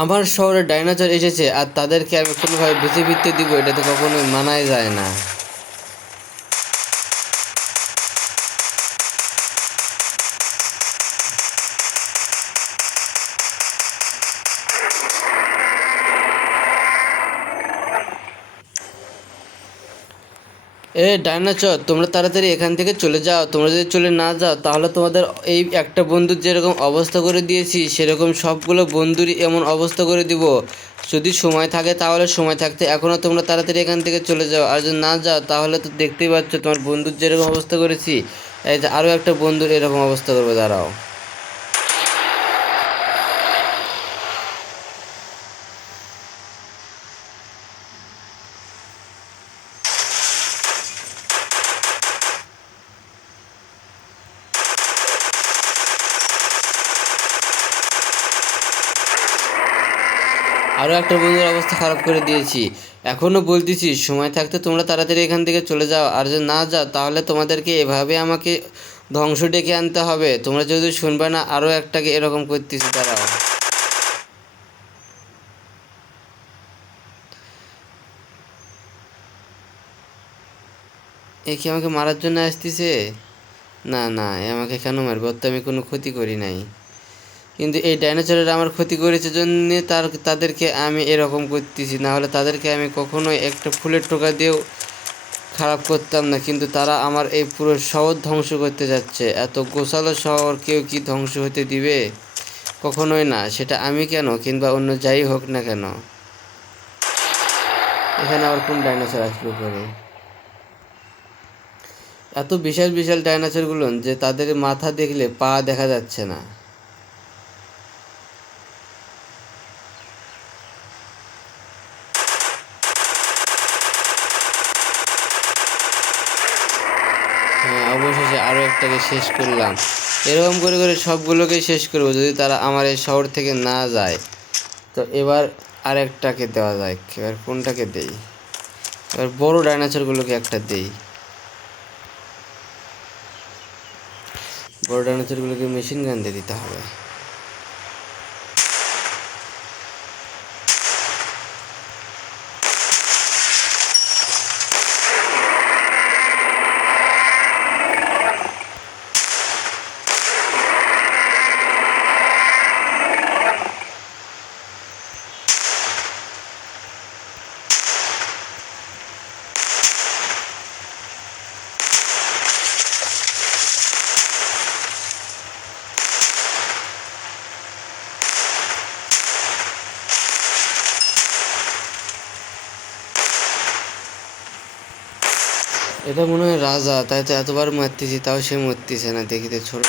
আমার শহরে ডাইনোসর এসেছে আর তাদেরকে আমি কোনোভাবে বেঁচে ফিরতে দিব, এটা তো কখনোই মানাই যায় না। ডাইনোসর, তোমরা তাড়াতাড়ি এখান থেকে চলে যাও। তোমরা যদি চলে না যাও তাহলে তোমাদের এই একটা বন্ধুর যেরকম অবস্থা করে দিয়েছি সেরকম সবগুলো বন্ধুরই এমন অবস্থা করে দিব। যদি সময় থাকে তাহলে সময় থাকতে এখনও তোমরা তাড়াতাড়ি এখান থেকে চলে যাও, আর যদি না যাও তাহলে তো দেখতেই পাচ্ছ তোমার বন্ধুর যেরকম অবস্থা করেছি, এই যে আরও একটা বন্ধুর এরকম অবস্থা করবে। দাঁড়াও। আরও একটা বন্ধুর অবস্থা খারাপ করে দিয়েছি। এখনও বলতেছি সময় থাকতে তোমরা তাড়াতাড়ি এখান থেকে চলে যাও, আর যদি না যাও তাহলে তোমাদেরকে এভাবে আমাকে ধ্বংস ডেকে আনতে হবে। তোমরা যদি শুনবে না, আরও একটাকে এরকম করতেছি। দাঁড়াও। এ কি আমাকে মারার জন্য আসতেছে? না না, এ আমাকে কেন মারবে? ওর তো আমি কোনো ক্ষতি করি নাই। কিন্তু এই ডাইনোসরের আমার ক্ষতি করেছে জন্যে তাদেরকে আমি এরকম করতেছি, না হলে তাদেরকে আমি কখনোই একটা ফুলের টোকা দিয়েও খারাপ করতাম না। কিন্তু তারা আমার এই পুরো শহর ধ্বংস করতে যাচ্ছে। এত গোছালো শহর কেউ কি ধ্বংস হতে দিবে? কখনোই না, সেটা আমি কেন কিংবা অন্য যাই হোক না কেন। এখানে আবার কোন ডাইনোসর আসবে পরে? এত বিশাল বিশাল ডাইনোসরগুলো যে তাদের মাথা দেখলে পা দেখা যাচ্ছে না। হ্যাঁ, অবশেষে আরও একটাকে শেষ করলাম। এরকম করে করে সবগুলোকে শেষ করবো যদি তারা আমার এই শহর থেকে না যায়। তো এবার আরেকটাকে দেওয়া যায়। এবার কোনটাকে দেই? এবার বড় ডাইনোসরগুলোকে একটা দেই। বড় ডাইনোসরগুলোকে মেশিন গান দিয়ে দিতে হবে। এটা মনে হয় রাজা, তাই তো এতবার মারতেছি তাও সে মরতেছে না। দেখিতে ছোট